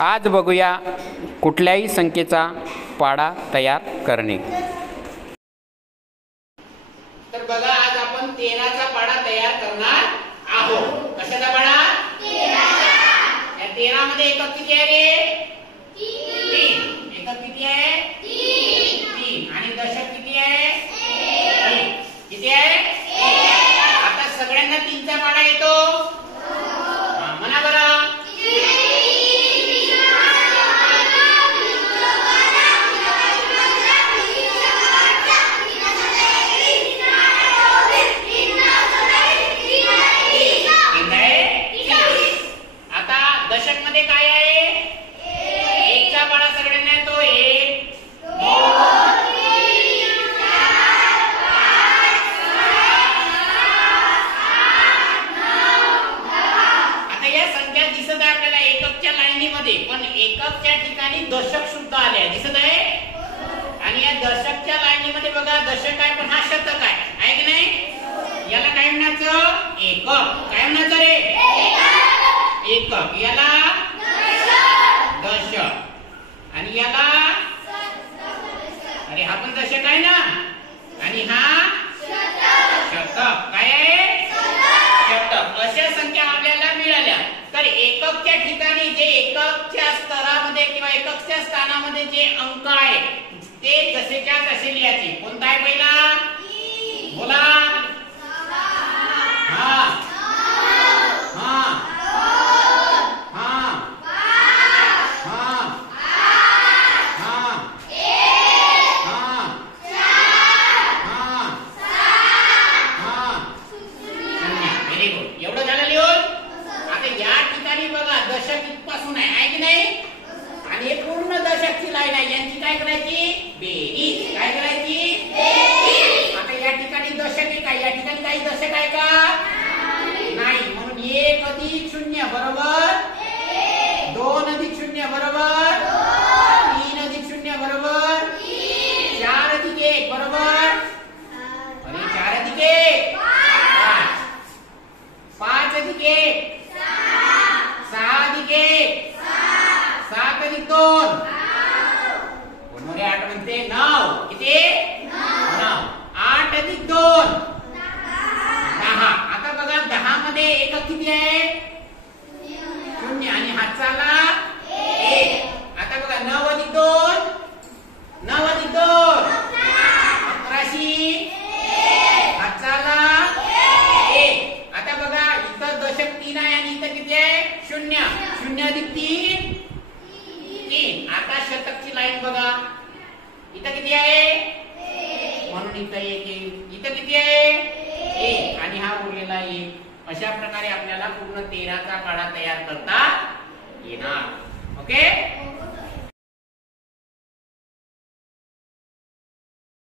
आज बघूया कुठल्याही संख्येचा पाढा तयार करणे। तर बघा, आज आपण 13 चा पाढा तयार करणार आहोत। कशाचा पाढा? 13 चा। या 13 मध्ये एकक किती आहे रे? 3। एकक किती आहे? 3 आणि दशक किती आहे? 1। किती आहे? 1। आता सगळ्यांना 3 चा पाढा येतो? म्हणा बरं। पण एककच्या ठिकाणी दशक सुद्धा आले दिसत आहे। आणि या दशकच्या लाईनीमध्ये बघा, दशक आहे पण हा शतक आहे की नाही? याला काय म्हणायचं? एकक। काय म्हणायचं रे? एकक। याला दशक आणि याला अरे हा पण दशक आहे ना, आणि हा शतक। काय आहे? शतक। अशा संख्या आपल्याला मिळाल्या। तर एककच्या ठिकाणी जे एककच्या स्तरामध्ये किंवा एककच्या स्थानामध्ये जे अंक आहे ते जसेच्या तसे लिहायचे। कोणता आहे पहिला? बोला। हा हा हा हा व्हेरी गुड। एवढं झालं लिहून? या ठिकाणी बघा, दशक इथपासून आहे की नाही? आणि हे पूर्ण दशकची लाईन आहे। यांची काय करायची? बेरीज। काय करायची? बेरीज। आता या ठिकाणी दशक आहे का? या ठिकाणी काही दशक आहे का? नाही। म्हणून 1 अधिक 0 बरोबर 2 अधिक 0 बरोबर 3 अधिक 0 बरोबर 4 अधिक 1 बरोबर अरे 4 अधिक 1 5 अधिक 1 6 अधिक 1 7 अधिक 2 कोणते 8 म्हणते? 9। किती? 9। 8 अधिक 2 10। आता बघा, 10 मध्ये एकक किती आहे? 0 आणि हातचाला 1। आता बघा, 9 अधिक 2 9 अधिक 2 11शी हातचाला 1। आता बघा, इथं दशक 3 आहे आणि इथं किती आहे? 0। 0 अधिक 3 3। आता शतकची लाईन बघा, इथं किती आहे? म्हणून इथं 1 येईल। इथं किती आहे? 1 आणि हा उरलेला 1। अशा प्रकारे आपल्याला पूर्ण 13 चा पाढा तयार करता येणार। ओके।